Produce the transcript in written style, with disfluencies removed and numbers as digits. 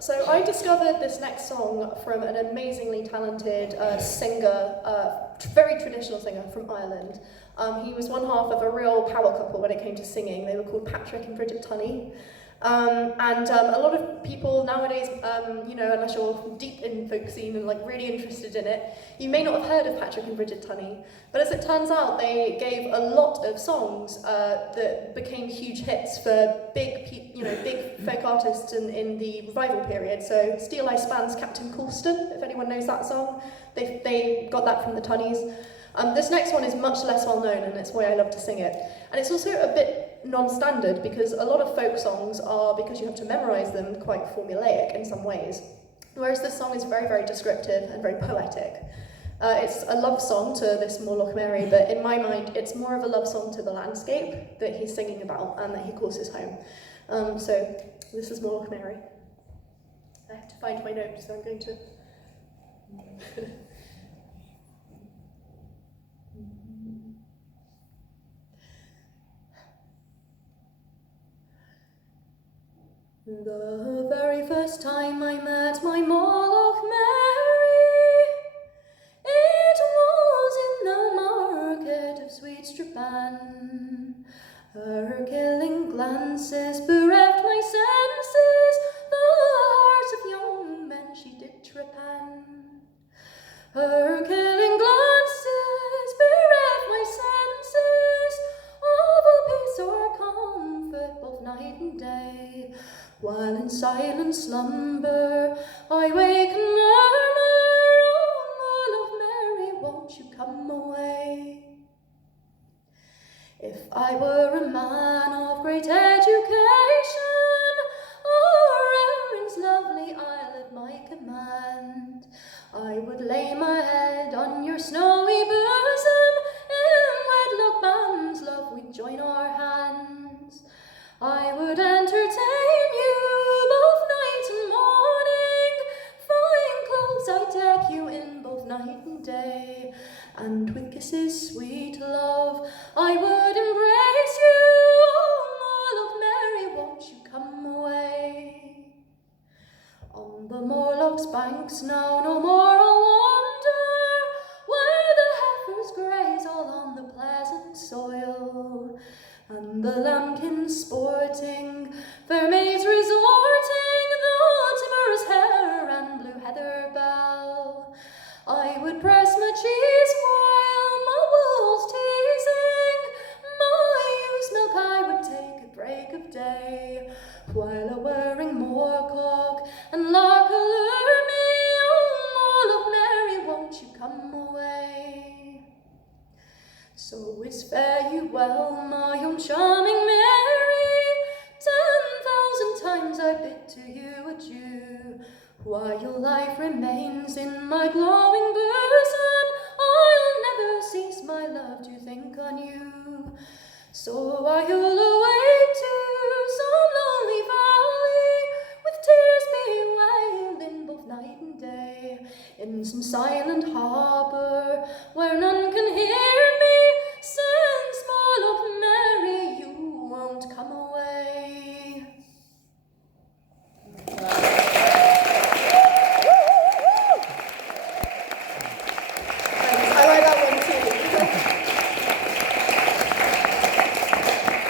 So I discovered this next song from an amazingly talented singer, very traditional singer from Ireland. He was one half of a real power couple when it came to singing. They were called Patrick and Bridget Tunney. A lot of people nowadays, unless you're deep in folk scene and like really interested in it, you may not have heard of Patrick and Bridget Tunney. But as it turns out, they gave a lot of songs that became huge hits for big folk artists in the revival period. So Steel Eye Span's Captain Coulston, if anyone knows that song, they got that from the Tunneys. This next one is much less well known, and it's why I love to sing it. And it's also a bit non-standard because a lot of folk songs are, because you have to memorize them, quite formulaic in some ways. Whereas this song is very, very descriptive and very poetic. It's a love song to this Moorlough Mary, but in my mind, it's more of a love song to the landscape that he's singing about and that he calls his home. So this is Moorlough Mary. I have to find my notes, so I'm going to... The very first time I met my Moorlough Mary, it was in the market of Sweet Straban. Her killing glances bereft my senses, the hearts of young men she did trepan. Her killing glances bereft my senses of all peace or comfort, both night and day. While in silent slumber I wake and murmur, oh, Moorlough Mary, won't you come away? If I were a man of great education, or Erin's lovely isle at my command, I would lay my head on your snowy bosom, in wedlock bands, love, we'd join our hands. I would entertain you both night and morning, fine clothes I'd deck you in both night and day, and with kisses sweet, love, I would embrace you, oh, Moorlough Mary, won't you come away? On the Moorlough's banks now no more I'll wander, where the heifers graze all on the pleasant soil, and the lambkins sporting, fair maids resorting, the timorous hare and blue heather bough. I would press my cheese while my wool's teasing, my ewe's milk I would take at break of day, while a whirring moorcock and lark allure me, oh, Moorlough Mary, won't you come away? So it's fare you well, my own charming Mary, 10,000 times I bid to you adieu. While life remains in my glowing bosom, I'll never cease, my love, to think on you. So I'll away to